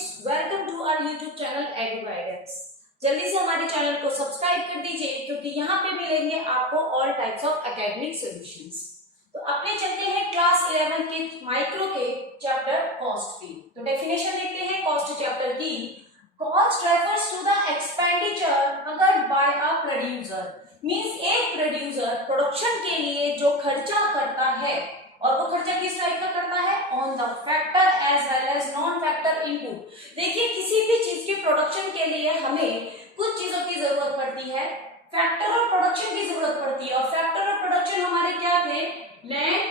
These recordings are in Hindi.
Students, welcome to our YouTube channel Edu guidance. जल्दी से हमारे चैनल को सब्सक्राइब कर दीजिए क्योंकि यहाँ पे मिलेंगे आपको all types of academic solutions. तो अपने चलते हैं क्लास 11 के माइक्रो के चैप्टर कॉस्ट की। तो डेफिनेशन देखते हैं कॉस्ट चैप्टर की। Cost refers to the expenditure incurred by a producer, means एक प्रोड्यूसर प्रोडक्शन के लिए जो खर्चा करता है, और वो खर्चा किस टाइप का करता है, on the factor as well as non factor input. देखिए किसी भी चीज के प्रोडक्शन के लिए हमें कुछ चीजों की जरूरत पड़ती है, फैक्टर और प्रोडक्शन की जरूरत पड़ती है। और फैक्टर और प्रोडक्शन हमारे क्या थे, लैंड,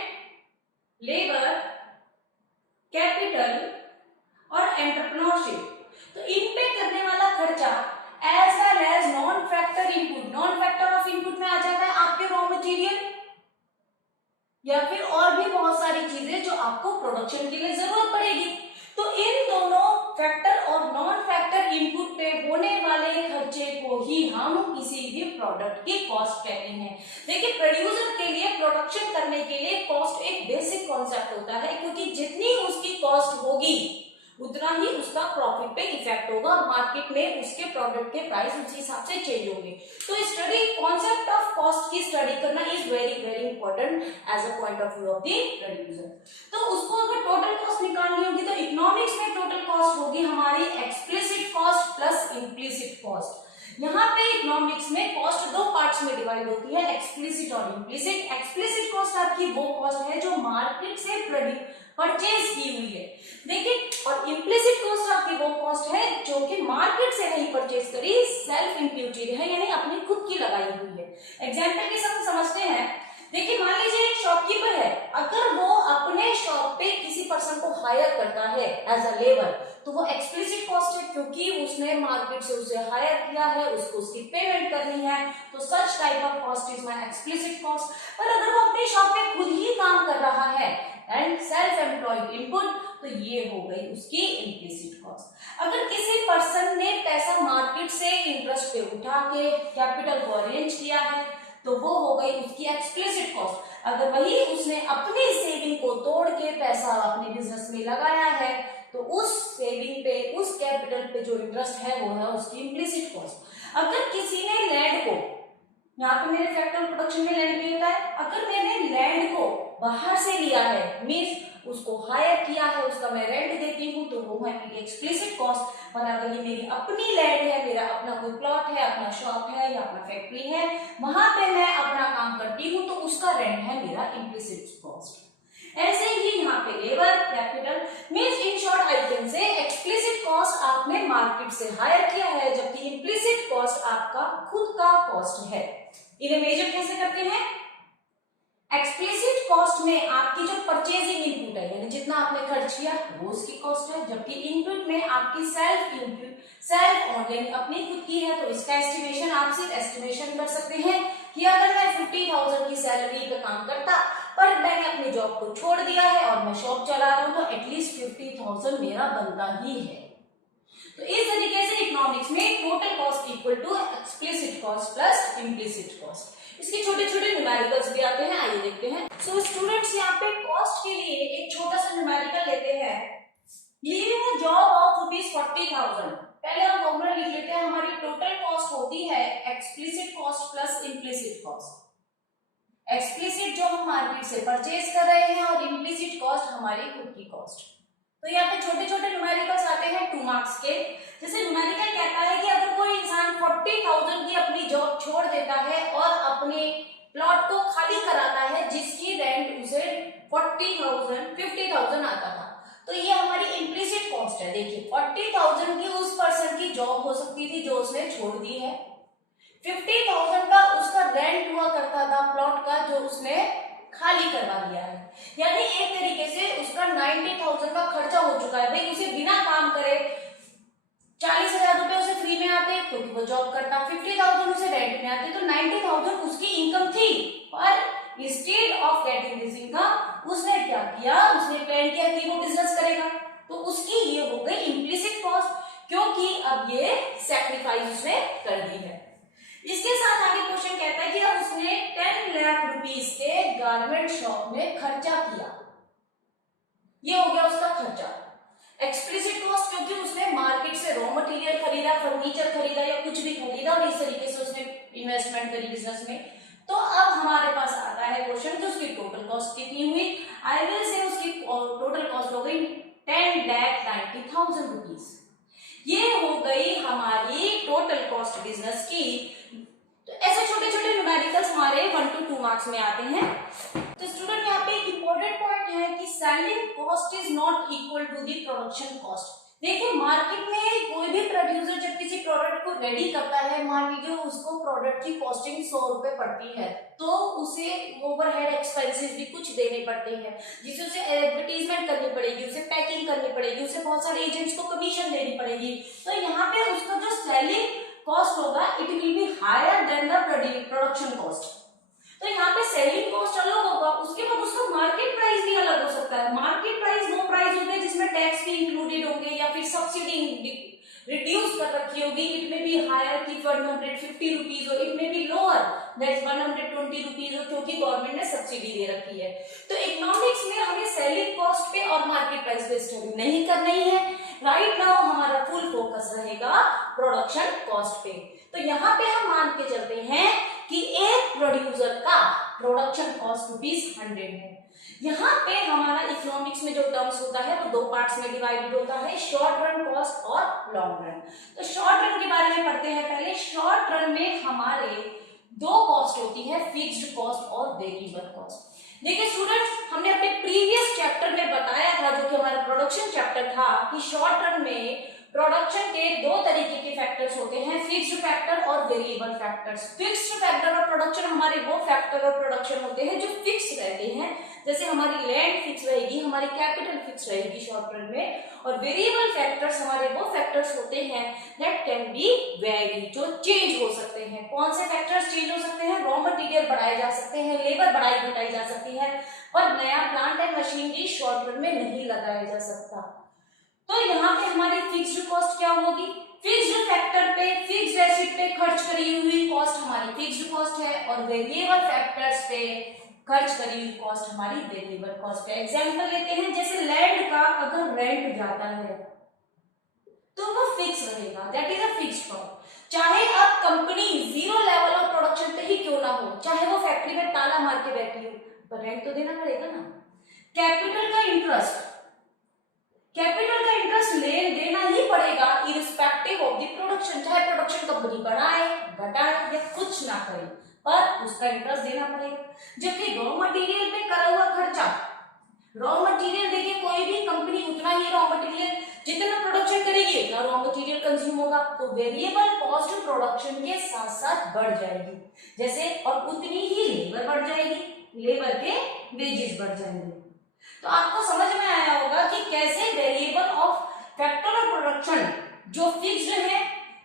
लेबर, कैपिटल और एंटरप्रेन्योरशिप। तो इन पे करने वाला खर्चा as well as non factor input, non factor of input में आ जाता है आपके रॉ मटेरियल या फिर और भी बहुत सारी चीजें जो आपको प्रोडक्शन के लिए जरूरत पड़ेगी। तो इन दोनों फैक्टर और नॉन फैक्टर इनपुट पे होने वाले खर्चे को ही हम किसी भी प्रोडक्ट की कॉस्ट कहते हैं। देखिए प्रोड्यूसर के लिए प्रोडक्शन करने के लिए कॉस्ट एक बेसिक कॉन्सेप्ट होता है, क्योंकि जितनी उसकी कॉस्ट होगी उतना ही उसका प्रॉफिट पे इफेक्ट होगा और मार्केट में उसके प्रोडक्ट के प्राइस उसी हिसाब से चेंज होंगे। तो स्टडी कॉन्सेप्ट ऑफ कॉस्ट की स्टडी करना is very very important as a point of view of the producer. तो उसको अगर टोटल कॉस्ट निकालनी होगी तो इकोनॉमिक्स में टोटल कॉस्ट होगी हमारी explicit cost plus implicit cost. यहाँ पे इकोनॉमिक्स में कॉस्ट दो पार्ट्स में डिवाइड होती है, एक्सप्लिसिट और इम्प्लिसिट। एक्सप्लिसिट कॉस्ट आपकी वो कॉस्ट है जो मार्केट से परचेज की हुई है, देखिए, और इम्प्लिसिट कॉस्ट आपकी वो कॉस्ट है जो कि मार्केट से नहीं परचेज करी, सेल्फ इंप्यूटेड है, यानी अपनी खुद की लगाई हुई है। एग्जांपल के साथ समझते हैं। देखिए मान लीजिए एक शॉपकीपर है, अगर वो अपने शॉप पे किसी पर्सन को हायर करता है एज अ लेबर, तो वो एक्सप्लिसिट कॉस्ट है, क्योंकि उसने मार्केट से उसे हायर किया है, उसको उसकी पेमेंट करनी है, तो such type of cost is my explicit cost. पर अगर वो अपनी शॉप पे खुद ही काम कर रहा है एंड सेल्फ एम्प्लॉयड इनपुट, तो ये हो गई उसकी इम्प्लिसिट कॉस्ट। अगर किसी पर्सन ने पैसा मार्केट से इंटरेस्ट पे उठा के कैपिटल को अरेंज किया है, तो वो हो गई उसकी एक्सप्लिसिट कॉस्ट। अगर वही उसने अपनी सेविंग को तोड़ के पैसा अपने बिजनेस में लगाया है, तो उस सेविंग पे, उस कैपिटल पे जो इंटरेस्ट है वो है उसकी इम्प्लिसिट कॉस्ट। अगर किसी ने लैंड को, यहाँ पे मेरे फैक्टर प्रोडक्शन में लैंड भी होता है, अगर मैंने लैंड को बाहर से लिया है, मींस उसको हायर किया है, उसका मैं रेंट देती हूँ, तो वो है मेरी एक्सप्लिसिट कॉस्ट। और अगर ये मेरी अपनी लैंड है, मेरा अपना कोई प्लॉट है, अपना शॉप है या अपना फैक्ट्री है, वहां पे मैं अपना काम करती हूँ, तो उसका रेंट है मेरा इम्प्लिसिट कॉस्ट। ऐसे ही यहाँ पे labour, capital, means in short I can say explicit cost आपने मार्केट से हायर किया है, जबकि इम्प्लिसिट कॉस्ट आपका खुद का कॉस्ट है। इन्हें मेजर कैसे करते हैं, एक्सप्लिसिट कॉस्ट में आपकी जो परचेजिंग इनपुट है, यानी जितना आपने खर्च किया वो उसकी कॉस्ट है, जबकि इनपुट में आपकी सेल्फ इनपुट, सेल्फ ओन यानी अपनी खुद की है, तो इसका एस्टिमेशन आप सिर्फ एस्टिमेशन कर सकते हैं कि अगर मैं 50,000 की सैलरी पे काम करता, पर मैंने अपनी जॉब को छोड़ दिया है और मैं शॉप चला रहा हूं, तो एटलीस्ट 50,000 मेरा बनता ही है। तो इस तरीके से इकोनॉमिक्स में total cost equal to explicit cost plus implicit cost. इसके छोटे छोटे न्यूमेरिकल्स भी आते हैं, आइए देखते हैं। सो स्टूडेंट्स यहाँ पे कॉस्ट के लिए एक छोटा सा न्यूमेरिकल लेते हैं। लीविंग अ जॉब ऑफ ₹40,000, पहले हम फॉर्मूला लिख लेते हैं। हमारी टोटल कॉस्ट होती है explicit cost plus implicit cost. Explicit जो हम मार्केट से परचेज कर रहे हैं और इम्प्लिसिट कॉस्ट हमारी खुद की कॉस्ट। तो यहाँ पे छोटे छोटे न्यूमेरिकल्स आते हैं 2 मार्क्स के। जैसे न्यूमेरिकल कहता है कि अगर कोई इंसान 40,000 की अपनी जॉब छोड़ देता है और अपने प्लॉट को खाली कराता है, जिसकी रेंट उसे 50,000 आता था, तो ये हमारी इम्प्लिसिट कॉस्ट है। देखिए 40,000 की उस पर्सन की जॉब हो सकती थी जो उसने छोड़ दी है, 50,000 का उसका रेंट हुआ करता था प्लॉट का जो उसने खाली करवा दिया है, यानी एक तरीके से उसका 90,000 का खर्चा हो चुका है। भाई उसे बिना काम करे 40,000 रुपए उसे फ्री में आते क्योंकि वो जॉब करता, 50,000 उसे रेंट में आते, तो 90,000 उसकी इनकम थी। पर instead of getting this income उसने क्या किया, उसने प्लान किया कि वो बिजनेस करेगा, तो उसकी ये हो गई इम्प्लिसिट कॉस्ट, क्योंकि अब ये सैक्रिफाइस उसने कर दी है। इसके साथ आगे क्वेश्चन कहता है कि अब उसने 10 लाख रुपीस के गारमेंट शॉप में खर्चा किया, ये हो गया उसका खर्चा। एक्सप्लिसिट कॉस्ट क्योंकि उसने मार्केट से रॉ मटेरियल खरीदा, फर्नीचर खरीदा या कुछ भी खरीदा और इस तरीके से उसने इन्वेस्टमेंट करी बिजनेस में। तो अब हमारे पास आता है क्वेश्चन कि उसकी टोटल कॉस्ट कितनी हुई। आई विल से उसकी टोटल कॉस्ट हो गई 10,90,000 रुपीज। ये हो गई हमारी टोटल कॉस्ट बिजनेस की। तो ऐसे छोटे छोटे न्यूमेरिकल्स हमारे 1 to 2 मार्क्स में आते हैं। तो स्टूडेंट यहाँ पे एक इंपॉर्टेंट पॉइंट है कि selling cost is not equal to the production cost. देखिए मार्केट में कोई भी प्रोड्यूसर जब किसी प्रोडक्ट को रेडी करता है, मान लीजिए उसको प्रोडक्ट की कॉस्टिंग 100 रुपए पड़ती है, तो उसे ओवरहेड एक्सपेंसेस भी कुछ देने पड़ते हैं, जिसे उसे एडवर्टीजमेंट करनी पड़ेगी, उसे पैकिंग करनी पड़ेगी, उसे बहुत सारे एजेंट्स को कमीशन देनी पड़ेगी। तो यहाँ पे उसका जो सेलिंग कॉस्ट होगा it will be higher than the production cost. तो यहाँ पे सेलिंग कॉस्ट अलग होगा, उसके बाद उसका मार्केट प्राइस भी अलग हो सकता है। मार्केट प्राइस वो प्राइस होंगे जिसमें टैक्स भी इंक्लूडेड होंगे या फिर सब्सिडी रिड्यूस कर रखी होगी। इट में बी हायर की 150 रुपीज हो, इट में बी लोअर दैट्स 120 रुपीज हो, क्योंकि गवर्नमेंट ने सब्सिडी दे रखी है। तो इकोनॉमिक्स में हमें सेलिंग कॉस्ट पे और मार्केट प्राइस पे स्टडी नहीं करनी है। राइट नाउ हमारा फुल फोकस रहेगा प्रोडक्शन कॉस्ट पे। तो यहाँ पे हम मान के चलते हैं कि एक प्रोड्यूसर का प्रोडक्शन कॉस्ट ₹100 है। यहाँ पे हमारा इकोनॉमिक्स में जो टर्म्स होता है वो 2 पार्ट्स में डिवाइडेड होता है, शॉर्ट रन कॉस्ट और लॉन्ग रन। तो शॉर्ट रन के बारे में पढ़ते हैं पहले। शॉर्ट रन में हमारे 2 कॉस्ट होती है, फिक्स्ड कॉस्ट और वेरिएबल कॉस्ट। देखिए स्टूडेंट्स, हमने अपने प्रीवियस चैप्टर में बताया था, जो कि हमारा प्रोडक्शन चैप्टर था, कि शॉर्ट रन में प्रोडक्शन के 2 तरीके के फैक्टर्स होते हैं, फिक्स्ड फैक्टर और वेरिएबल फैक्टर्स। फिक्स्ड फैक्टर और प्रोडक्शन हमारे वो फैक्टर और प्रोडक्शन होते हैं जो फिक्स रहते हैं, जैसे हमारी लैंड फिक्स रहेगी, हमारी कैपिटल फिक्स रहेगी शॉर्ट रन में। और वेरिएबल फैक्टर्स हमारे वो फैक्टर्स होते हैं दैट कैन बी वेरी, जो चेंज हो सकते हैं। कौन से फैक्टर्स चेंज हो सकते हैं? रॉ मटेरियल बढ़ाए जा सकते हैं, लेबर बढ़ाई घटाई जा सकती है, पर नया plant and machinery short run में नहीं लगाया जा सकता। तो यहाँ पे हमारी फिक्स्ड कॉस्ट क्या होगी? फिक्स्ड फैक्टर पे, फिक्स्ड एसेट पे खर्च करी हुई कॉस्ट हमारी फिक्स्ड कॉस्ट है, और वेरिएबल फैक्टर्स पे खर्च करी हुई कॉस्ट हमारी वेरिएबल कॉस्ट है। एग्जांपल लेते हैं, जैसे लैंड का अगर रेंट जाता है तो वो फिक्स रहेगा, that is a fixed cost. चाहे अब कंपनी 0 लेवल ऑफ प्रोडक्शन पे ही क्यों ना हो, चाहे वो फैक्ट्री में ताला मार के बैठी हो, पर रेंट तो देना पड़ेगा ना। कैपिटल का इंटरेस्ट ले देना ही पड़ेगा इरिस्पेक्टिव ऑफ द प्रोडक्शन, चाहे प्रोडक्शन कंपनी बढ़ाए घटाए या कुछ ना करे, पर उसका इंटरेस्ट देना पड़ेगा। जबकि रॉ मटेरियल पे करा हुआ खर्चा, रॉ मटेरियल देखिए कोई भी कंपनी उतना ही रॉ मटेरियल, जितना प्रोडक्शन करेगी उतना रॉ मटेरियल कंज्यूम होगा, तो वेरिएबल कॉस्ट प्रोडक्शन के साथ साथ बढ़ जाएगी, जैसे और उतनी ही लेबर बढ़ जाएगी, लेबर के वेजेस बढ़ जाएंगे। तो आपको समझ में आया होगा कि कैसे variable of factor of production जो फिक्स्ड है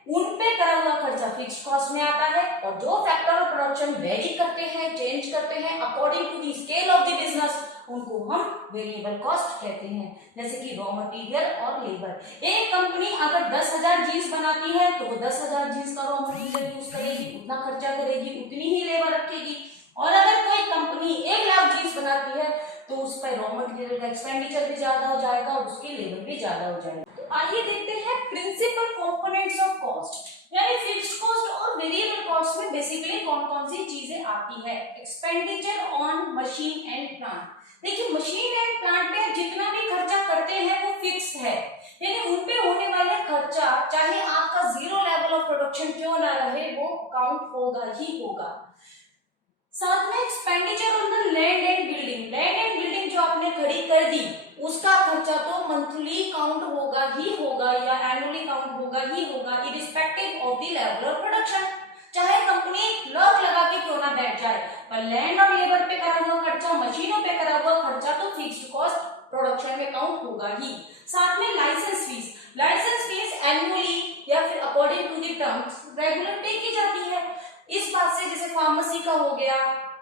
उन पे करा हुआ खर्चा फिक्स्ड कॉस्ट में आता है, और जो फैक्टर ऑफ प्रोडक्शन वेरी करते हैं, चेंज करते हैं according to the scale of the business, उनको हम वेरिएबल कॉस्ट कहते हैं, जैसे कि रॉ मटेरियल और लेबर। एक कंपनी अगर 10,000 जीन्स बनाती है तो वो 10,000 जीन्स का रॉ मटेरियल यूज करेगी, उतना खर्चा करेगी, उतनी ही लेबर रखेगी। और अगर कोई कंपनी 1 लाख जीन्स बनाती है तो उस पर रॉ मटेरियल का एक्सपेंडिचर भी ज्यादा हो जाएगा और उसकी लेबर भी ज्यादा हो जाएगी। तो आइए देखते हैं प्रिंसिपल कंपोनेंट्स ऑफ कॉस्ट, यानी फिक्स्ड कॉस्ट और वेरिएबल कॉस्ट में बेसिकली कौन कौन सी चीजें आती है। Expenditure on machine and plant. देखिए मशीन एंड प्लांट पे जितना भी खर्चा करते हैं वो फिक्स है, यानी उन पे होने वाले खर्चा चाहे आपका 0 लेवल ऑफ प्रोडक्शन क्यों ना रहे वो काउंट होगा ही होगा। साथ में expenditure on the land and building, land and building जो आपने खड़ी कर दी उसका खर्चा तो मंथली काउंट होगा ही होगा या एनुअली काउंट होगा ही होगा, irrespective of the level of production. चाहे कंपनी लाख लगा के क्यों ना बैठ जाए, पर लैंड और लेबर पे करा हुआ खर्चा, मशीनों पे करा हुआ खर्चा तो फिक्स्ड कॉस्ट प्रोडक्शन में काउंट होगा ही। साथ में लाइसेंस फीस एनुअली या फिर according to the terms regular पे की जाती है। इस बात से जैसे फार्मेसी का हो गया,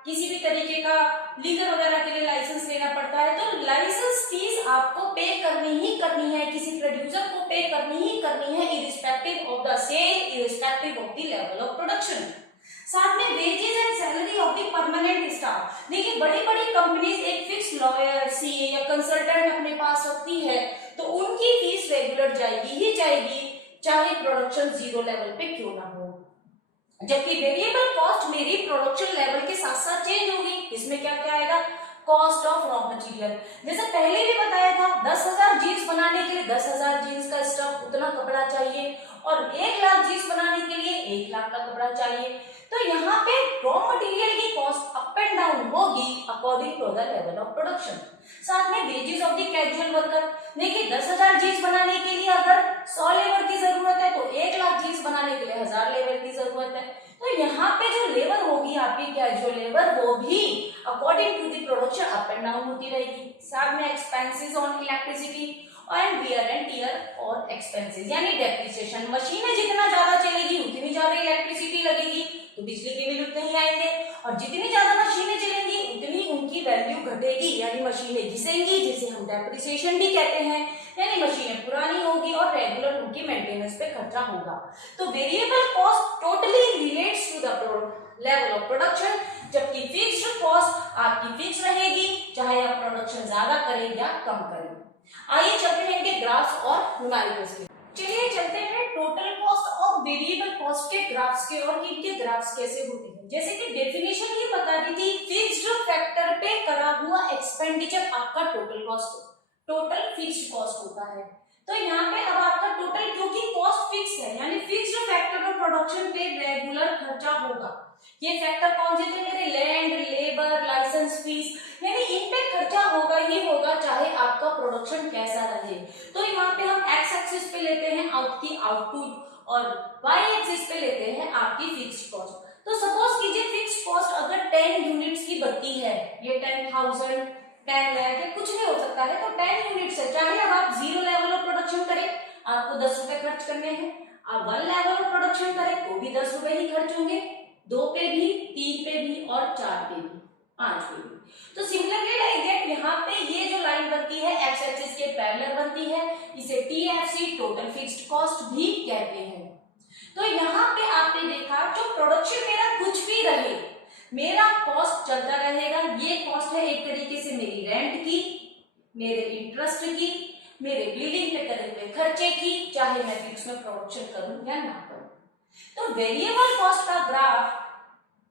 किसी भी तरीके का लीगल वगैरह के लिए लाइसेंस लेना पड़ता है, तो लाइसेंस फीस आपको पे करनी ही करनी है, किसी प्रोड्यूसर को पे करनी ही करनी है, irrespective of the sale, irrespective of the level of production. साथ में wages and salary of the permanent staff. देखिए बड़ी बड़ी कंपनीज एक फिक्स लॉयर, सीए या कंसल्टेंट अपने पास रखती है तो उनकी फीस रेगुलर जाएगी ही जाएगी, चाहे प्रोडक्शन जीरो लेवल पे क्यों ना हो। जबकि वेरिएबल कॉस्ट मेरी प्रोडक्शन लेवल के साथ साथ चेंज होगी। इसमें क्या क्या आएगा, कॉस्ट ऑफ रॉ मटेरियल। जैसे पहले भी बताया था 10,000 जीन्स बनाने के लिए 10,000 जीन्स का स्टफ उतना कपड़ा चाहिए और 1,00,000 जीन्स बनाने के लिए 1,00,000 का कपड़ा चाहिए। तो यहाँ पे रॉ मटेरियल की कॉस्ट अप एंड डाउन होगी according to the level of production. साथ में wages of the casual worker. देखिए 10,000 जीन्स बनाने के लिए अगर 100 लेबर की जरूरत है तो 1,00,000 जीन्स बनाने के लिए 1,000 लेबर की जरूरत है। तो यहाँ पे जो लेबर होगी आपकी कैजुअल लेबर वो भी according to the production up and down होती रहेगी। साथ में expenses on electricity and wear and tear और एक्सपेंसेस यानी डेप्रिसिएशन। मशीनें जितना ज्यादा चलेगी उतनी ज्यादा इलेक्ट्रिसिटी लगेगी तो बिजली के बिल उतने ही आएंगे, और जितनी ज्यादा मशीनें चलेंगी उतनी उनकी वैल्यू घटेगी यानी मशीनें घिसेंगी, जिसे हम डेप्रिसिएशन भी कहते हैं, यानी मशीनें पुरानी होगी और रेगुलर उनकी मेंटेनेंस पे खर्चा होगा। तो variable cost totally relates to the level of production, जबकि फिक्स्ड कॉस्ट आपकी फिक्स रहेगी चाहे आप प्रोडक्शन ज्यादा करें या कम करें। आइए चलते हैं इनके ग्राफ्स और न्यूमेरिकल्स के। चलिए चलते हैं टोटल कॉस्ट और वेरिएबल कॉस्ट के ग्राफ्स के और इनके ग्राफ्स कैसे होते हैं। जैसे कि डेफिनेशन ही बता दी थी, फिक्स्ड फैक्टर पे करा हुआ एक्सपेंडिचर आपका total cost, total fixed cost होता है। तो यहाँ पे अब आपका टोटल, क्योंकि कॉस्ट फिक्स है यानी फिक्स्ड फैक्टर ऑफ प्रोडक्शन पे रेगुलर खर्चा होगा। ये फैक्टर कौन से थे मेरे, लैंड, लेबर, लाइसेंस फीस, यानी इन पे खर्चा होगा ही होगा चाहे आपका प्रोडक्शन कैसा रहे। तो यहाँ पे हम एक्स एक्सिस पे लेते हैं आपकी आउटपुट और वाई एक्सिस पे लेते हैं आपकी फिक्स्ड कॉस्ट। तो सपोज कीजिए फिक्स्ड कॉस्ट अगर 10 यूनिट्स की बनती है, ये 10,000, 10 लाख या कुछ भी हो सकता है, तो 10 यूनिट्स है, चाहे अब आप 0 लेवल ऑफ प्रोडक्शन करें आपको 10 रुपए खर्च करने हैं, आप 1 लेवल ऑफ प्रोडक्शन करें तो भी 10 रुपए ही खर्च होंगे, 2 पे भी, 3 पे भी और 4 पे भी, 5 पे भी। तो सिमिलरली लाइक दैट यहाँ पे ये जो लाइन बनती है एक्स एक्सिस के पैरेलल बनती है, इसे टीएफसी टोटल फिक्स्ड कॉस्ट भी कहते हैं। तो यहाँ पे आपने देखा जो प्रोडक्शन मेरा कुछ भी रहे मेरा कॉस्ट चलता रहेगा। ये कॉस्ट है एक तरीके से मेरी रेंट की, मेरे इंटरेस्ट की, मेरे बिल्डिंग पे करे हुए खर्चे की, चाहे मैं फिक्स में प्रोडक्शन करूं या ना करूं। तो वेरिएबल कॉस्ट का ग्राफ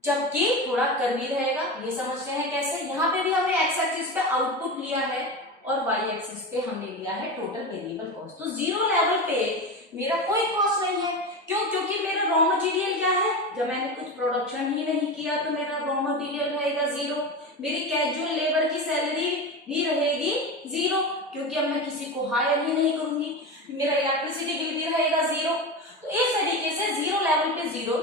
जबकि थोड़ा कर्वी रहेगा, ये समझते हैं कैसे। यहाँ पे भी हमने एक्स एक्सिस पे आउटपुट लिया है और वाई एक्सिस पे हमने लिया है टोटल वेरिएबल कॉस्ट। तो 0 लेवल पे मेरा कोई कॉस्ट नहीं है, क्यों, क्योंकि मेरा रॉ मटेरियल क्या है, जब मैंने कुछ प्रोडक्शन ही नहीं किया तो मेरा रॉ मटेरियल रहेगा 0, मेरी कैजुअल लेबर की सैलरी भी रहेगी 0, क्योंकि अब मैं किसी को हायर ही नहीं करूंगी, मेरा इलेक्ट्रिसिटी बिल भी रहेगा 0। तो इस तरीके से 0 लेवल पे 0,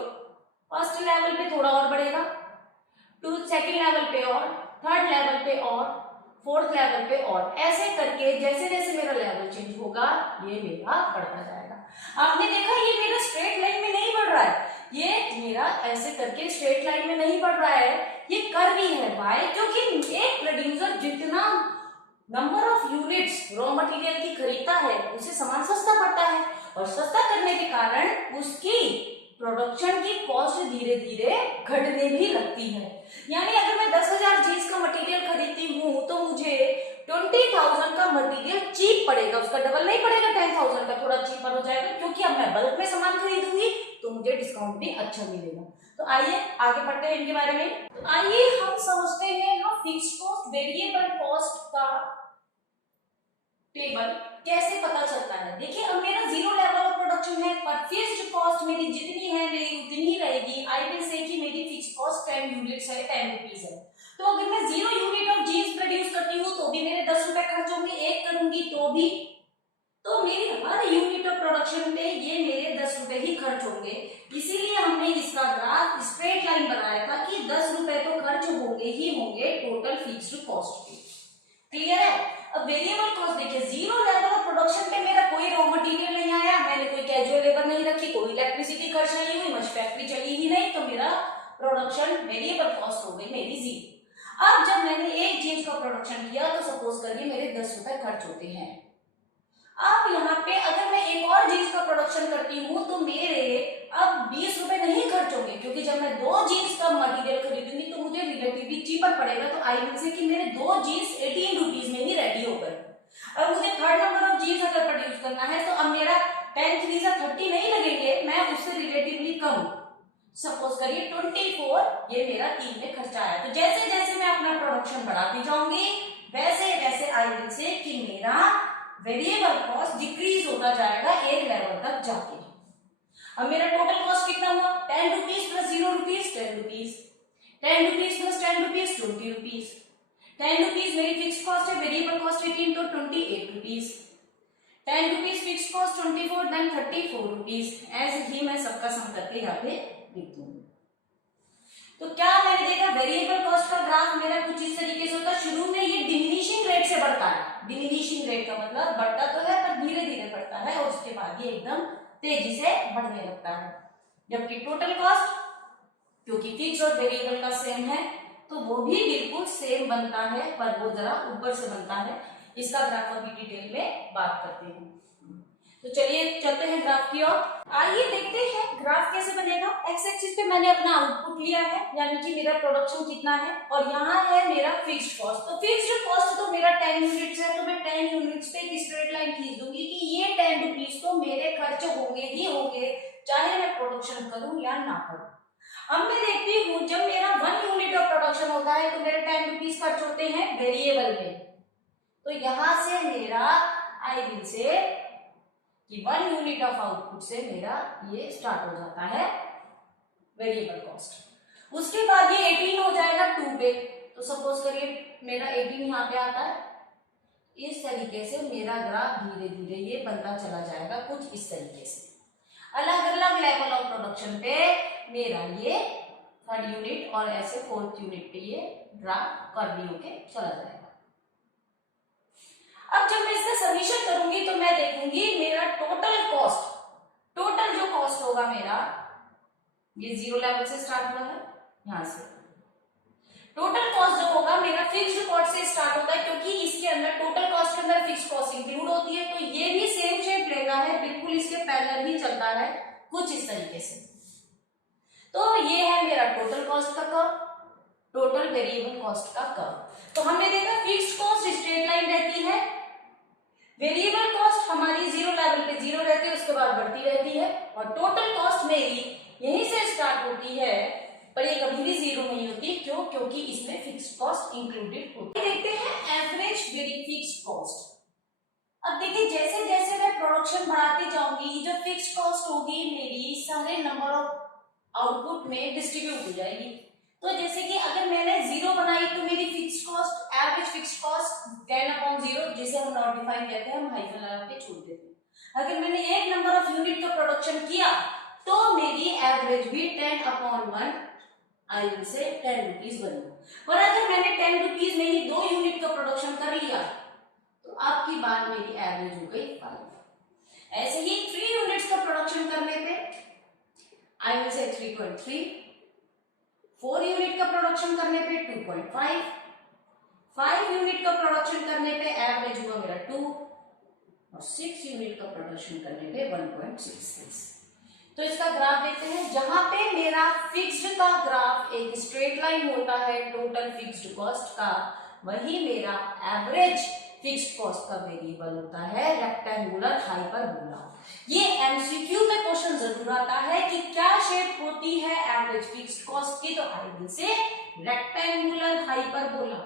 फर्स्ट लेवल पे थोड़ा और बढ़ेगा, टू सेकंड लेवल पे और, थर्ड लेवल पे और, फोर्थ लेवल पे और, ऐसे करके जैसे जैसे मेरा लेवल चेंज होगा ये मेरा बढ़ता जाएगा। आपने देखा ये मेरा स्ट्रेट लाइन में नहीं बढ़ रहा है, ये मेरा ऐसे करके स्ट्रेट लाइन में नहीं बढ़ रहा है, ये कर्वी है। भाई क्योंकि एक प्रोड्यूसर जितना number of units raw material की खरीदता है उसे सामान सस्ता पड़ता है, और सस्ता करने के कारण उसकी प्रोडक्शन की कॉस्ट धीरे धीरे घटने भी लगती है। यानी अगर मैं 10,000 जीन्स का मटेरियल खरीदती हूँ तो मुझे 20,000 का मटेरियल चीप पड़ेगा, उसका डबल नहीं पड़ेगा, 10,000 का थोड़ा चीपर हो जाएगा, क्योंकि अब मैं बल्क में सामान खरीदूंगी तो मुझे डिस्काउंट भी अच्छा मिलेगा। तो आइए आगे बढ़ते हैं इनके बारे में। तो आइए हम समझते हैं हम फिक्स्ड कॉस्ट वेरिएबल कॉस्ट का टेबल कैसे पता चलता है। देखिए अब मेरा 0 लेवल ऑफ प्रोडक्शन है पर फिक्स्ड कॉस्ट मेरी जितनी है मेरी उतनी ही रहेगी। आई विल से कि मेरी फिक्स्ड कॉस्ट 10 यूनिट्स है, 10 रुपीस है। तो अगर मैं 0 यूनिट ऑफ जीन्स प्रोड्यूस करती हूँ तो भी मेरे 10 रुपए खर्च होंगे, 1 करूंगी तो भी, तो मेरी हर यूनिट ऑफ प्रोडक्शन पे ये मेरे 10 रुपए ही खर्च होंगे। इसीलिए हमने इसका ग्राफ स्ट्रेट लाइन बनाया था कि 10 रुपए तो खर्च होंगे ही होंगे टोटल फिक्स्ड कॉस्ट पे। क्लियर है। अब वेरिएबल कॉस्ट देखिए 0 लेवल ऑफ प्रोडक्शन पे मेरा कोई रॉ मटेरियल नहीं आया, मैंने कोई कैजुअल लेबर नहीं रखी, कोई इलेक्ट्रिसिटी खर्च नहीं हुई, मच फैक्ट्री चली ही नहीं, तो मेरा प्रोडक्शन वेरिएबल कॉस्ट हो गई मेरी 0। अब जब मैंने एक जीन्स का प्रोडक्शन किया तो सपोज करिए मेरे 10 रुपए खर्च होते हैं। अब यहाँ पे अगर मैं एक और जीन्स चीज का प्रोडक्शन करती हूँ तो मेरे अब 20 रुपए नहीं खर्च होंगे, क्योंकि जब मैं 2 जीन्स का मटेरियल खरीदूंगी तो मुझे रिलेटिवली चीपर पड़ेगा। तो आई विल से कि मेरे 2 जीन्स 18 रुपीज में ही रेडी हो गए। अब मुझे थर्ड नंबर ऑफ जीन्स अगर प्रोड्यूस करना है तो अब मेरा 10 3 30 नहीं लगेंगे, मैं उससे रिलेटिवली कम, सपोज करिए 24 ये मेरा 3 में खर्चा आया। तो जैसे जैसे मैं अपना प्रोडक्शन बढ़ाती जाऊंगी वैसे वैसे आई विल से कि मेरा वेरिएबल कॉस्ट डिक्रीज होता जाएगा एक लेवल तक जाके। अब मेरा टोटल कॉस्ट कितना हुआ, 10 rupees plus 0 rupees 10 rupees, 10 rupees plus 10 rupees 20 rupees, 10 rupees मेरी फिक्स कॉस्ट है, वेरिएबल कॉस्ट 18 तो 28 rupees, 10 rupees fix cost 24 then 34 rupees. ऐसे ही मैं सबका सम करके यहाँ पे लिख दूंगी। तो क्या मैंने देखा वेरिएबल कॉस्ट का ग्राफ मेरा कुछ इस तरीके से होता है। शुरू में ये डिमिनिशिंग रेट से बढ़ता है, डिमिनिशिंग रेट का मतलब बढ़ता तो है पर धीरे धीरे बढ़ता है, और उसके बाद ये एकदम तेजी से बढ़ने लगता है। जबकि टोटल कॉस्ट क्योंकि फिक्स और वेरिएबल का सेम है तो वो भी बिल्कुल सेम बनता है, पर वो जरा ऊपर से बनता है। इसका ग्राफ अभी डिटेल में बात करते हैं। तो चलिए चलते हैं ग्राफ की ओर। आइए देखते हैं ग्राफ कैसे बनेगा। एक्स एक्सिस पे मैंने अपना आउटपुट लिया है, यानी कि मेरा प्रोडक्शन कितना है, और यहाँ है मेरा फिक्स्ड कॉस्ट। तो फिक्स्ड कॉस्ट तो मेरा 10 यूनिट्स है, तो मैं 10 यूनिट्स पे एक स्ट्रेट लाइन खींच दूंगी कि ये 10 रुपीज तो मेरे खर्च होंगे ही होंगे, चाहे मैं प्रोडक्शन करूं या ना करूं। अब मैं देखती हूँ जब मेरा 1 यूनिट ऑफ प्रोडक्शन होता है तो मेरे 10 रुपीज खर्च होते हैं वेरिएबल में। तो यहां से मेरा आई विल से कि 1 यूनिट ऑफ आउटपुट से मेरा ये स्टार्ट हो जाता है वेरिएबल कॉस्ट। उसके बाद ये 18 हो जाएगा 2 पे। तो सपोज करिए मेरा 18 यहाँ पे आता है। इस तरीके से मेरा ग्राफ धीरे धीरे ये बनता चला जाएगा कुछ इस तरीके से। अलग अलग लेवल ऑफ प्रोडक्शन पे मेरा ये 3rd यूनिट और ऐसे 4th यूनिट पे ये ग्राफ कर्वी होके चला जाएगा। अब जब मैं इसका समीशन करूंगी तो मैं देखूंगी मेरा टोटल कॉस्ट, टोटल जो कॉस्ट होगा मेरा, ये 0 लेवल से स्टार्ट हुआ है, यहां से टोटल कॉस्ट जो होगा मेरा फिक्स्ड कॉस्ट से स्टार्ट होता है, क्योंकि इसके अंदर टोटल कॉस्ट के अंदर फिक्स्ड कॉस्ट इंक्लूड होती है। तो ये भी सेम शेप लेगा है, बिल्कुल इसके पैरेलल ही चलता है कुछ इस तरीके से। तो ये है मेरा टोटल कॉस्ट का कर्व, टोटल वेरिएबल कॉस्ट का कर्व। तो हमने देखा फिक्स्ड कॉस्ट स्ट्रेट लाइन रहती है, वेरिएबल कॉस्ट हमारी 0 लेवल पे 0 रहती है, उसके बाद बढ़ती रहती है, और टोटल कॉस्ट मेरी यहीं से स्टार्ट होती है पर ये कभी भी 0 नहीं होती। क्यों? क्योंकि इसमें फिक्स्ड कॉस्ट इंक्लूडेड होती है। देखते हैं एवरेज वेरी फिक्स्ड कॉस्ट। अब देखिए जैसे जैसे मैं प्रोडक्शन बढ़ाती जाऊंगी जो फिक्स्ड कॉस्ट होगी मेरी सारे नंबर ऑफ आउटपुट में डिस्ट्रीब्यूट हो जाएगी। तो जैसे कि अगर मैंने 0 बनाई तो मेरी fixed cost, average fixed cost 10/0, जिसे हम नॉटिफाई कहते हैं, हम हाइफन लगा के छोड़ देते हैं। अगर मैंने 1 नंबर ऑफ यूनिट का प्रोडक्शन किया तो मेरी एवरेज भी 10/1 आई विल से 10 रुपीज बनी। और अगर मैंने 10 रुपीज में ही 2 यूनिट का प्रोडक्शन कर लिया तो आपकी बात मेरी एवरेज हो गई 5। ऐसे ही 3 यूनिट्स का प्रोडक्शन करने पे आई विल से 3.3, 4 यूनिट का प्रोडक्शन करने पे 2.5, 5 यूनिट का प्रोडक्शन करने पे एवरेज हुआ मेरा 2, और 6 यूनिट का प्रोडक्शन करने पे 1.66। तो इसका ग्राफ देखते हैं। जहां पे मेरा फिक्स्ड का ग्राफ एक स्ट्रेट लाइन होता है टोटल फिक्स्ड कॉस्ट का, वही मेरा एवरेज फिक्स्ड कॉस्ट का वेरिएबल होता है रेक्टेंगुलर हाइपरबोला। ये एमसीक्यू में क्वेश्चन जरूर आता है कि क्या शेप होती है एवरेज फिक्स्ड कॉस्ट की, तो I will say rectangular hyperbola,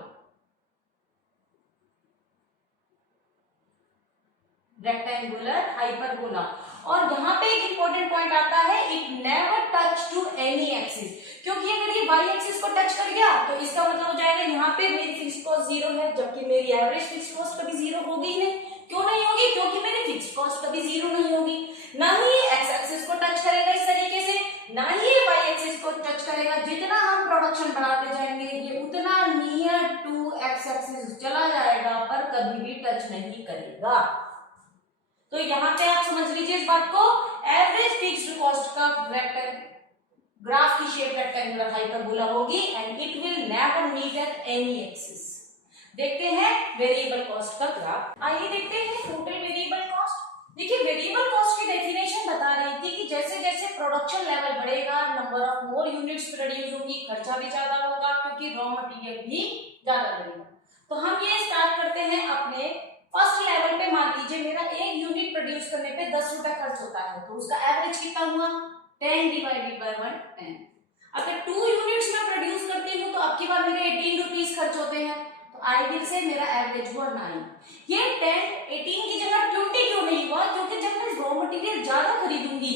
rectangular hyperbola. और यहाँ पे एक इंपॉर्टेंट पॉइंट आता है, it never touch to any axis, क्योंकि अगर ये वाई एक्सिस को टच कर गया तो इसका मतलब हो जाएगा यहाँ पे मेरी फिक्स्ड कॉस्ट 0 है, जबकि मेरी एवरेज फिक्स्ड कॉस्ट कभी 0 होगी ही नहीं। क्यों नहीं होगी? क्योंकि मेरी फिक्स्ड कॉस्ट कभी 0 नहीं होगी। ना ही एक्स एक्सिस को टच करेगा इस तरीके से, ना ही वाई एक्सिस को टच करेगा। जितना हम प्रोडक्शन बढ़ाते जाएंगे ये उतना नियर टू एक्स एक्सिस चला जाएगा, पर कभी भी टच नहीं करेगा। तो यहाँ पे आप समझ लीजिए इस बात को, एवरेज फिक्स्ड कॉस्ट का ग्राफ की शेप रेक्टेंगुलर हाइपरबोला होगी and it will never meet at any axis. देखते हैं वेरिएबल कॉस्ट का ग्राफ। आइए देखते हैं टोटल वेरिएबल कॉस्ट। देखिए वेरिएबल कॉस्ट की डेफिनेशन प्रोडक्शन लेवल बढ़ेगा, number of more units produce होंगी, खर्चा भी ज्यादा होगा क्योंकि रॉ मटेरियल भी ज्यादा लगेगा। तो हम ये स्टार्ट करते हैं अपने फर्स्ट लेवल पे। मान लीजिए मेरा एक यूनिट प्रोड्यूस करने पे 10 रुपए खर्च होता है, तो उसका एवरेज कितना हुआ 10 डिवाइडेड बाय 1 10। अगर 2 यूनिट्स में प्रोड्यूस करती हूँ तो अब की बार मेरे 18 रुपीज खर्च होते हैं, तो आई विल से मेरा एवरेज हुआ 9। ये 10 18 की जगह 20 क्यों नहीं हुआ? क्योंकि जब मैं रॉ मटेरियल ज्यादा खरीदूंगी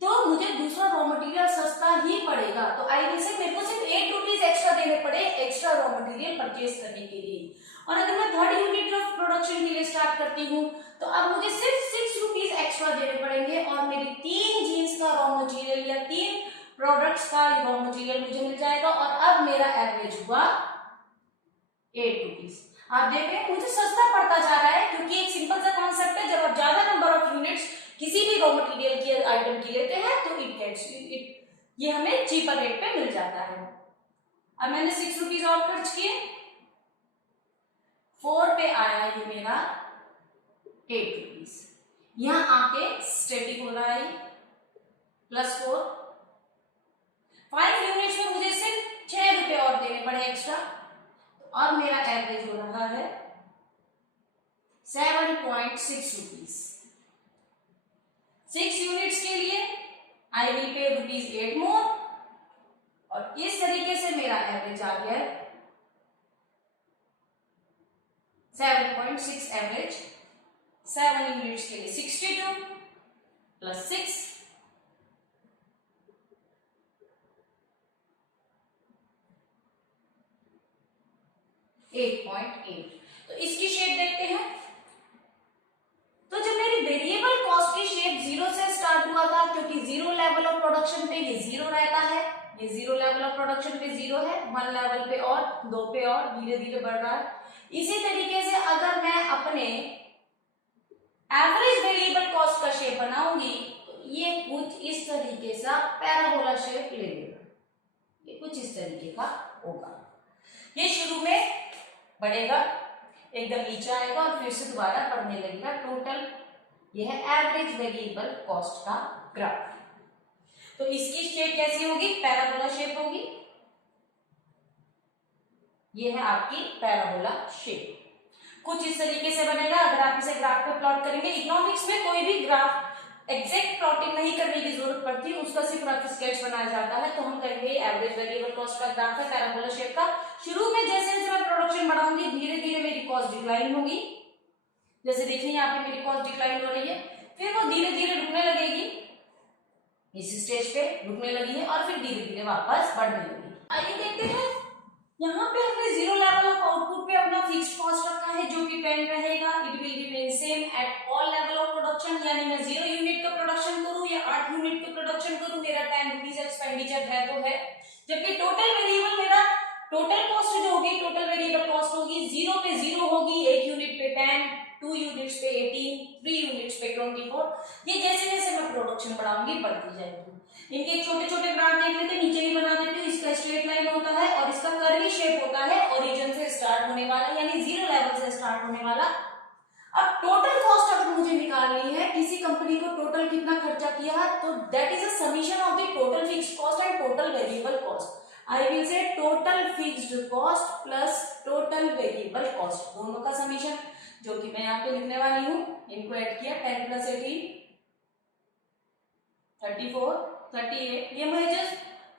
तो मुझे दूसरा रॉ मटेरियल सस्ता ही पड़ेगा, तो आई विल से मेरे को सिर्फ 8 रुपीज एक्स्ट्रा देने पड़े एक्स्ट्रा रॉ मटेरियल परचेज करने के लिए। और अगर मैं थर्ड यूनिट ऑफ प्रोडक्शन के लिए स्टार्ट करती हूँ तो अब मुझे सिर्फ 6 रुपीज एक्स्ट्रा देने पड़ेंगे और मेरी 3 जीन्स का रॉ मटेरियल या 3 प्रोडक्ट्स का रॉ मटेरियल मुझे मिल जाएगा और अब मेरा एवरेज हुआ 8 रुपीज। आप देख रहे हैं मुझे सस्ता पड़ता जा रहा है, क्योंकि एक सिंपल सा कॉन्सेप्ट है, जब आप ज्यादा नंबर ऑफ यूनिट्स किसी भी रॉ मटेरियल की आइटम की लेते हैं तो ये हमें चीपर रेट पे मिल जाता है। अब मैंने 6 रुपीज और खर्च किए, 4 पे आया ये मेरा 8 रुपीज। यहां आके स्टैटिक हो रहा है +4। 5 यूनिट्स में मुझे सिर्फ 6 रुपए और देने पड़े एक्स्ट्रा, और मेरा एवरेज हो रहा है 7.6 रुपीज। 6 यूनिट्स के लिए आई विल पे ₹8 मोर, और इस तरीके से मेरा एवरेज आ गया 7.6 एवरेज। 7 यूनिट्स के लिए 62 + 6 8.8। तो इसकी शेप देखते हैं। तो जब मेरी वेरिएबल कॉस्ट की शेप 0 से स्टार्ट हुआ था, क्योंकि 0 लेवल ऑफ प्रोडक्शन पे ये 0 रहता है, ये 0 लेवल ऑफ प्रोडक्शन पे 0 है, 1 लेवल पे और 2 पे और धीरे धीरे बढ़ रहा है। इसी तरीके से अगर मैं अपने एवरेज वेरिएबल कॉस्ट का शेप बनाऊंगी तो ये कुछ इस तरीके से पैराबोला शेप ले लेगा, ये कुछ इस तरीके का होगा। ये शुरू में बढ़ेगा, एकदम नीचे आएगा और फिर से दोबारा बढ़ने लगेगा। टोटल यह है एवरेज वेरिएबल कॉस्ट का ग्राफ। तो इसकी शेप कैसी होगी? पैराबोला शेप होगी। यह है आपकी पैराबोला शेप, कुछ इस तरीके से बनेगा। अगर आप इसे ग्राफ पे प्लॉट करेंगे, इकोनॉमिक्स में कोई भी ग्राफ एग्जैक्ट प्लॉटिंग नहीं करने की जरूरत पड़ती, उसका सिर्फ रफ स्केच बनाया जाता है। तो हम कहेंगे एवरेज वेरिएबल कॉस्ट का ग्राफ है पैराबोला शेप का। शुरू में जैसे जैसे मैं प्रोडक्शन बढ़ाऊंगी धीरे धीरे मेरी कॉस्ट डिक्लाइन होगी, जैसे देखिए यहाँ पे मेरी कॉस्ट डिक्लाइन हो रही है, फिर वो धीरे धीरे रुकने लगेगी, इस स्टेज पे रुकने लगी है और फिर धीरे धीरे वापस बढ़ने लगी। आइए देखते हैं, यहाँ पे हमने 0 लेवल ऑफ आउटपुट पे अपना फिक्स्ड कॉस्ट रखा है जो कि 10 रहेगा। It will remain same at all level of production, यानी मैं 0 यूनिट का प्रोडक्शन करूं या 8 यूनिट का प्रोडक्शन करूं, मेरा 10 रुपीज एक्सपेंडिचर है तो है। जबकि टोटल वेरिएबल मेरा टोटल कॉस्ट जो होगी, टोटल वेरिएबल कॉस्ट होगी 0 पे 0 होगी, 1 यूनिट पे 10, 2 यूनिट्स पे 18, 3 यूनिट्स पे 24। ये जैसे जैसे मैं प्रोडक्शन बढ़ाऊंगी बढ़ती जाएगी। इनके छोटे छोटे ग्राफ देख लेते, नीचे नहीं बना देते। इसका स्ट्रेट लाइन होता है और इसका कर्वी शेप होता है, ओरिजिन से स्टार्ट होने वाला यानी 0 लेवल से स्टार्ट होने वाला। अब टोटल कॉस्ट अगर मुझे निकालनी है, किसी कंपनी को टोटल कितना खर्चा किया है, तो that is a summation of the total fixed cost and total variable cost. I will से total fixed cost plus total variable cost, दोनों का समीशन, जो कि मैं यहाँ पे लिखने वाली हूँ। इनको ऐड किया 10 + 18 34 38, ये मुझे जस्ट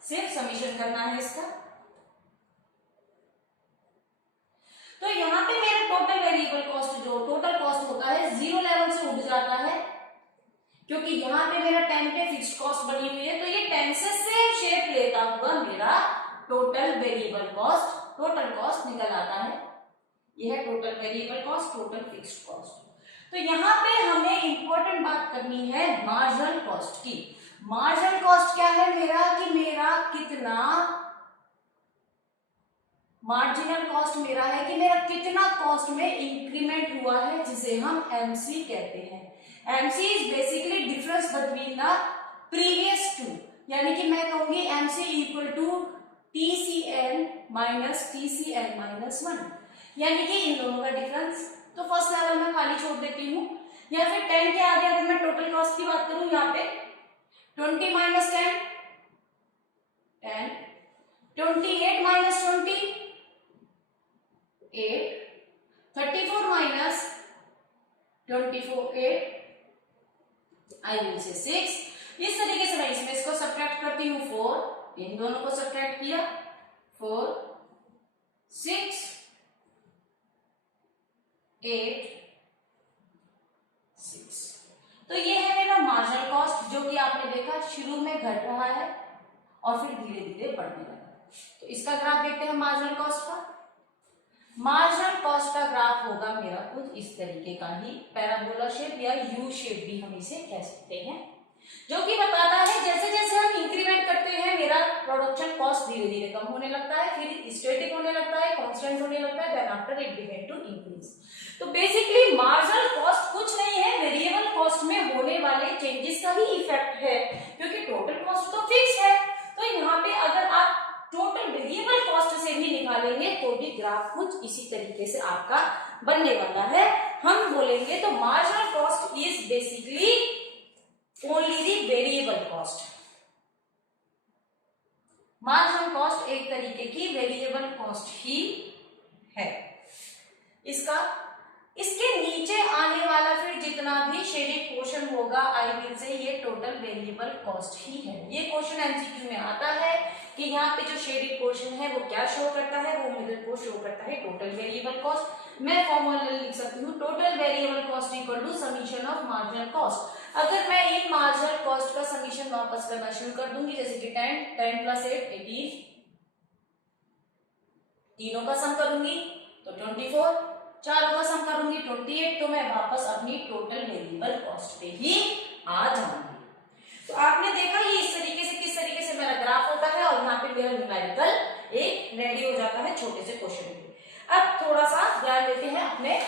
सिर्फ समीशन करना है इसका। तो यहाँ पे मेरा टोटल वेरिएबल कॉस्ट जो टोटल कॉस्ट होता है 0 लेवल से उठ जाता है, क्योंकि यहाँ पे मेरा 10 पे फिक्स्ड कॉस्ट बनी हुई है, तो ये 10 से सेम शेप लेता हुआ मेरा total variable cost, total cost निकल आता है। यह है total variable cost, total fixed cost. तो यहाँ पे हमें इंपॉर्टेंट बात करनी है मार्जिनल कॉस्ट की। मार्जिनल कॉस्ट क्या है मेरा, कि मेरा कितना मार्जिनल कॉस्ट मेरा है कि मेरा कितना कॉस्ट में इंक्रीमेंट हुआ है, जिसे हम एमसी कहते हैं। MC is basically difference between the previous two, यानी कि मैं कहूंगी MC equal to TCN minus TCN minus 1, यानी कि इन दोनों का डिफरेंस। तो फर्स्ट लेवल में खाली छोड़ देती हूँ, या फिर 10 के आगे अगर मैं टोटल कॉस्ट की बात करूं, यहाँ पे 20 minus 10 10, 28 minus 20 8, 34 minus 24 8, I will से 6। इस तरीके से मैं इसमें इसको सब्ट्रैक्ट करती हूँ 4, इन दोनों को सब्ट्रैक्ट किया 4 6 8 6। तो ये है मेरा मार्जिनल कॉस्ट, जो कि आपने देखा शुरू में घट रहा है और फिर धीरे धीरे बढ़ने लगा। तो इसका ग्राफ देखते हैं मार्जिनल कॉस्ट का। मार्जिनल कॉस्ट का ग्राफ होगा मेरा कुछ इस तरीके का ही, पैराबोला शेप या यू शेप भी हम इसे कह सकते हैं, जो कि बताता है जैसे जैसे हम इंक्रीमेंट करते हैं मेरा प्रोडक्शन कॉस्ट धीरे धीरे कम होने लगता है, फिर स्टैटिक होने लगता है, कांस्टेंट होने लगता है, then after it begin to increase. तो बेसिकली मार्जिनल कॉस्ट कुछ नहीं है, वेरिएबल कॉस्ट में होने वाले चेंजेस का ही इफेक्ट है, क्योंकि टोटल कॉस्ट तो फिक्स है। तो यहाँ पे अगर आप टोटल वेरिएबल कॉस्ट से भी निकालेंगे तो भी ग्राफ कुछ इसी तरीके से आपका बनने वाला है। हम बोलेंगे तो marginal cost is basically only the variable cost. Marginal cost एक तरीके की वेरिएबल कॉस्ट ही है। इसके नीचे आने वाला फिर जितना भी शेडेड पोर्शन होगा आई विल से ये टोटल वेरिएबल कॉस्ट ही है। ये क्वेश्चन एमसीक्यू में आता है कि यहाँ पे जो शेडेड पोर्शन है वो क्या शो करता है, वो मेरे को शो करता है टोटल वेरिएबल कॉस्ट। मैं फॉर्मूला लिख सकती हूँ total variable cost equal to summation of marginal cost. अगर मैं इन मार्जिनल कॉस्ट का समीशन वापस करना शुरू कर दूंगी, जैसे कि 10 प्लस 8 18, तीनों का सम करूंगी तो 24, चारों का सम करूंगी 28, तो मैं वापस अपनी टोटल वेरिएबल कॉस्ट पे ही आ जाऊंगी। तो आपने देखा ये इस तरीके से किस तरीके से मेरा ग्राफ होता है और यहाँ पे मेरा न्यूमेरिकल एक रेडी हो जाता है छोटे से क्वेश्चन पे। अब थोड़ा सा ध्यान देते हैं अपने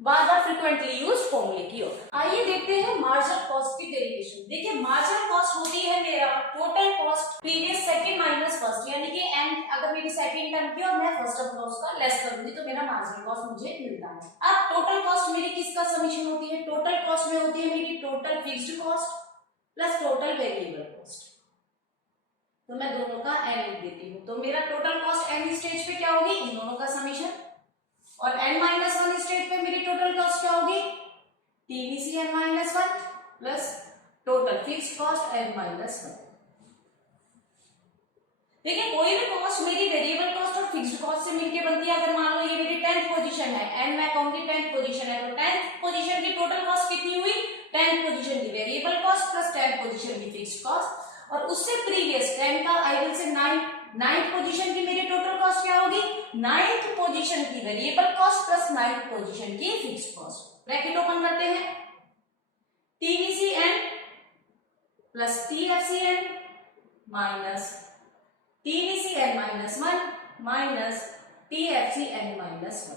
बार बार फ्रीक्वेंटली यूज फॉर्मूले की ओर। आइए देखते हैं मार्जिनल कॉस्ट की डेरिवेशन। देखिए मार्जिनल कॉस्ट होती है मेरा total cost previous second minus first, यानी कि एंड अगर मेरी सेकंड टर्म की और मैं फर्स्ट टर्म का लेस करूंगी तो मेरा मार्जिनल कॉस्ट मुझे मिलता है। अब टोटल कॉस्ट मेरी किसका समीशन होती है? टोटल कॉस्ट में होती है मेरी total fixed cost plus total variable cost. तो मैं दोनों का एन लिख देती हूँ। तो मेरा टोटल कॉस्ट एन स्टेज पे क्या होगी? इन दोनों का समीशन। और n-1 स्टेज पे मेरी टोटल कॉस्ट क्या होगी? TVC n-1 plus total fixed cost n-1। देखिए कोई भी कॉस्ट मेरी वेरिएबल कॉस्ट और फिक्स्ड कॉस्ट से मिलकर बनती है। अगर मान लो ये मेरी 10th पोजीशन है, n मैं कहूंगी 10th पोजीशन है, तो 10th पोजीशन की टोटल कॉस्ट कितनी हुई? 10th पोजीशन की variable cost plus 10th position की फिक्स्ड कॉस्ट। और उससे प्रीवियस 10 का आई विल से 9th पोजीशन की मेरी टोटल कॉस्ट क्या होगी? 9th पोजीशन की variable cost plus 9th position की फिक्स्ड कॉस्ट। ब्रैकेट ओपन करते हैं, TVCN plus TFCN minus TVCN-1 minus TFCN-1।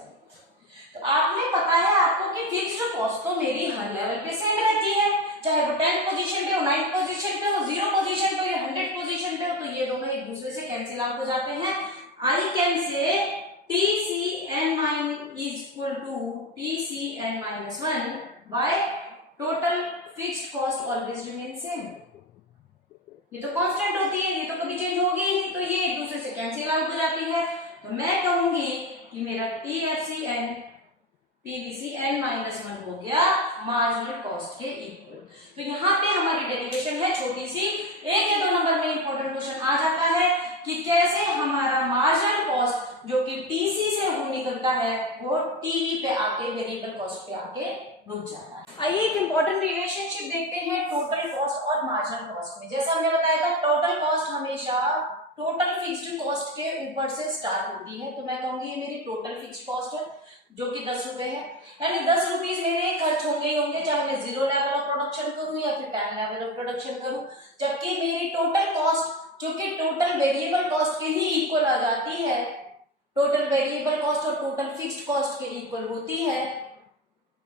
तो आपने पता है आपको कि फिक्स्ड कॉस्ट तो मेरी हर लेवल पे सेम रहती है, चाहे वो 10th पोजीशन पे हो, 9th पोजीशन पे हो, 0 पोजीशन पे हो या 100 पोजीशन पे हो, तो ये दोनों एक दूसरे से कैंसिल आउट हो जाते हैं। I can say TCN- is equal to TCN-1 by total fixed cost always remain same। ये तो कांस्टेंट होती है, ये तो कभी चेंज होगी ही नहीं, तो ये एक दूसरे से कैंसिल आउट हो जाती है। तो मैं कहूंगी कि मेरा TVCN-1 हो गया मार्जिनल कॉस्ट के इक्वल। तो यहाँ पे हमारी डेरिवेशन है छोटी सी, 1 या 2 नंबर में इंपॉर्टेंट क्वेश्चन आ जाता है कि कैसे हमारा मार्जिनल कॉस्ट जो कि टीसी से हो निकलता है वो टीवी पे आके वेरिएबल कॉस्ट पे आके रुक जाता है। आइए एक इंपॉर्टेंट रिलेशनशिप देखते हैं टोटल कॉस्ट और मार्जिनल कॉस्ट में। जैसा हमने बताया था टोटल कॉस्ट हमेशा टोटल फिक्स्ड कॉस्ट के ऊपर से स्टार्ट होती है। तो मैं कहूंगी ये मेरी टोटल फिक्स्ड कॉस्ट है जो कि 10 रुपए है, यानी 10 रुपीज मेरे खर्च होंगे ही होंगे, चाहे मैं 0 लेवल ऑफ प्रोडक्शन करूं या फिर 10 लेवल ऑफ प्रोडक्शन करूं। जबकि मेरी टोटल कॉस्ट जो कि टोटल वेरिएबल कॉस्ट के ही इक्वल आ जाती है, टोटल वेरिएबल कॉस्ट और टोटल फिक्स्ड कॉस्ट के इक्वल होती है,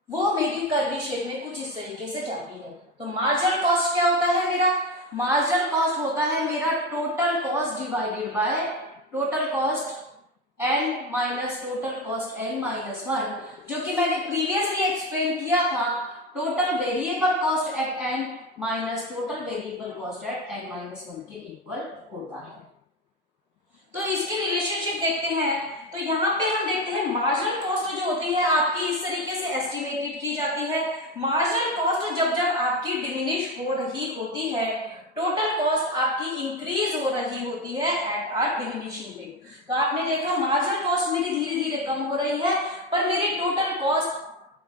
वो मेरी कर्वी शेप में कुछ इस तरीके से जाती है। तो मार्जिनल कॉस्ट क्या होता है मेरा? मार्जिनल कॉस्ट होता है मेरा total cost divided by total cost n minus total cost n-1, जो कि मैंने प्रीवियसली एक्सप्लेन किया था total variable cost at n minus total variable cost at n-1 के इक्वल होता है। तो इसकी रिलेशनशिप देखते हैं। तो यहाँ पे हम देखते हैं मार्जिनल कॉस्ट जो होती है आपकी इस तरीके से एस्टिमेटेड की जाती है। मार्जिनल कॉस्ट जब जब आपकी डिमिनिश हो रही होती है, टोटल कॉस्ट आपकी इंक्रीज हो रही होती है एट अ डिमिनिशिंग रेट। तो आपने देखा मार्जिनल कॉस्ट मेरी धीरे धीरे कम हो रही है, पर मेरी टोटल कॉस्ट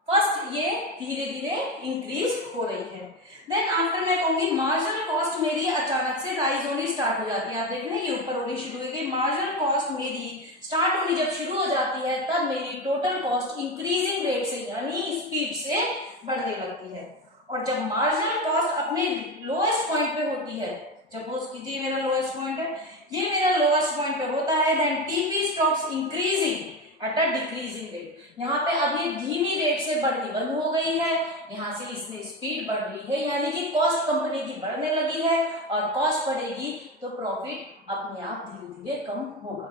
फर्स्ट ये धीरे धीरे इंक्रीज हो रही है। देन आफ्टर मैं कहूंगी मार्जिनल कॉस्ट मेरी अचानक से राइज होनी स्टार्ट हो जाती है। आप देख रहे हैं ये ऊपर होनी शुरू हो गई। मार्जिनल कॉस्ट मेरी स्टार्ट होनी जब शुरू हो जाती है तब मेरी टोटल कॉस्ट इंक्रीजिंग रेट से यानी स्पीड से बढ़ने लगती है। और जब मार्जिनल कॉस्ट अपने लोएस्ट पॉइंट पे होती है, सपोज कीजिए मेरा लोएस्ट पॉइंट है, ये मेरा लोएस्ट पॉइंट पे होता है, then TP stops increasing at a decreasing rate. यहाँ पे अभी धीमी रेट से बढ़नी बंद हो गई है, यहाँ से इसमें स्पीड बढ़ रही है, यानी कि कॉस्ट कंपनी की बढ़ने लगी है और कॉस्ट बढ़ेगी तो प्रॉफिट अपने आप धीरे धीरे कम होगा।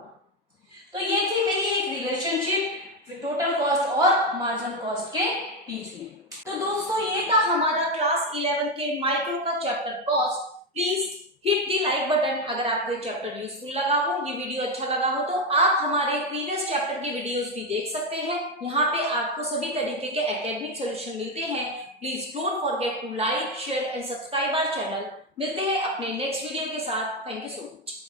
तो ये थी मेरी एक रिलेशनशिप टोटल कॉस्ट और मार्जिनल कॉस्ट के बीच में। तो दोस्तों ये था हमारा क्लास 11 के माइक्रो का chapter cost. Please hit the like button अगर आपको ये चैप्टर यूजफुल लगा हो, ये वीडियो अच्छा लगा हो तो आप हमारे प्रीवियस चैप्टर के वीडियोस भी देख सकते हैं। यहाँ पे आपको सभी तरीके के एकेडमिक सॉल्यूशन मिलते हैं। Please don't forget to like, share and subscribe our channel. मिलते हैं अपने नेक्स्ट वीडियो के साथ। Thank you so much.